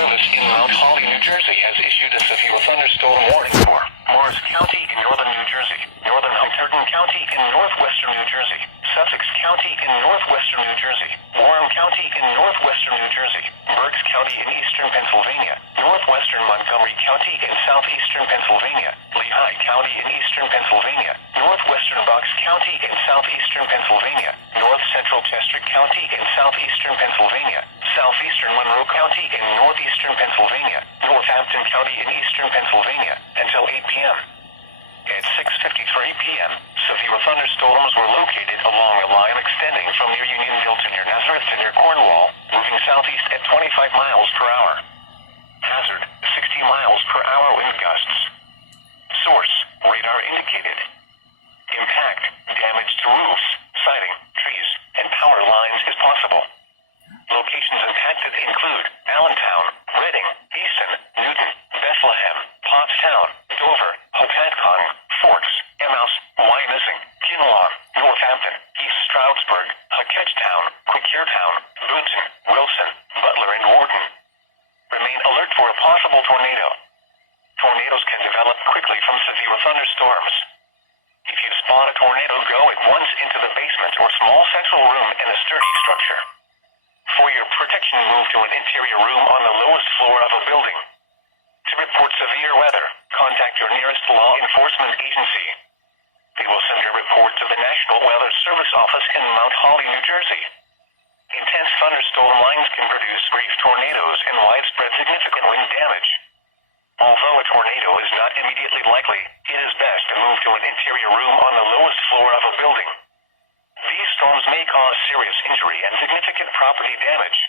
Service in Mount Holly, New Jersey has issued a severe thunderstorm warning for Morris County in northern New Jersey, northern Hunterdon County in northwestern New Jersey, Sussex County in northwestern New Jersey, Warren County in northwestern New Jersey, Berks County in eastern Pennsylvania, northwestern Montgomery County in southeastern Pennsylvania, Lehigh County in eastern Pennsylvania, northwestern Bucks County in southeastern Pennsylvania, north central Chester County in southeastern Pennsylvania, southeastern Monroe County in northeastern Pennsylvania, Northampton County in eastern Pennsylvania, until 8 p.m. At 6:53 p.m., severe thunderstorms were located along a line extending from near Unionville to near Nazareth to near Cornwall, moving southeast at 25 miles per hour. Hazard, 60 miles per hour wind gusts. Source, radar indicated. Impact, damage to roofs, siding, trees, and power lines is possible. Locations impacted include Allentown, Reading, Easton, Newton, Bethlehem, Pottstown, Dover, Hopatcong, Forks, Emmaus, Wyomissing, Kinlaw, Northampton, East Stroudsburg, Ketchtown, Quakertown, Bunton, Wilson, Butler, and Wharton. Remain alert for a possible tornado. Tornadoes can develop quickly from severe thunderstorms. If you spot a tornado, go at once into the basement or small central room in a sturdy structure. For your protection, move to an interior room on the lowest floor of a building. To report severe weather, contact your nearest law enforcement agency. They will send your report to the National Weather Service office in Mount Holly, New Jersey. Intense thunderstorm lines can produce brief tornadoes and widespread significant wind damage. Although a tornado is not immediately likely, it is best to move to an interior room on the lowest floor of a building. These storms may cause serious injury and significant property damage.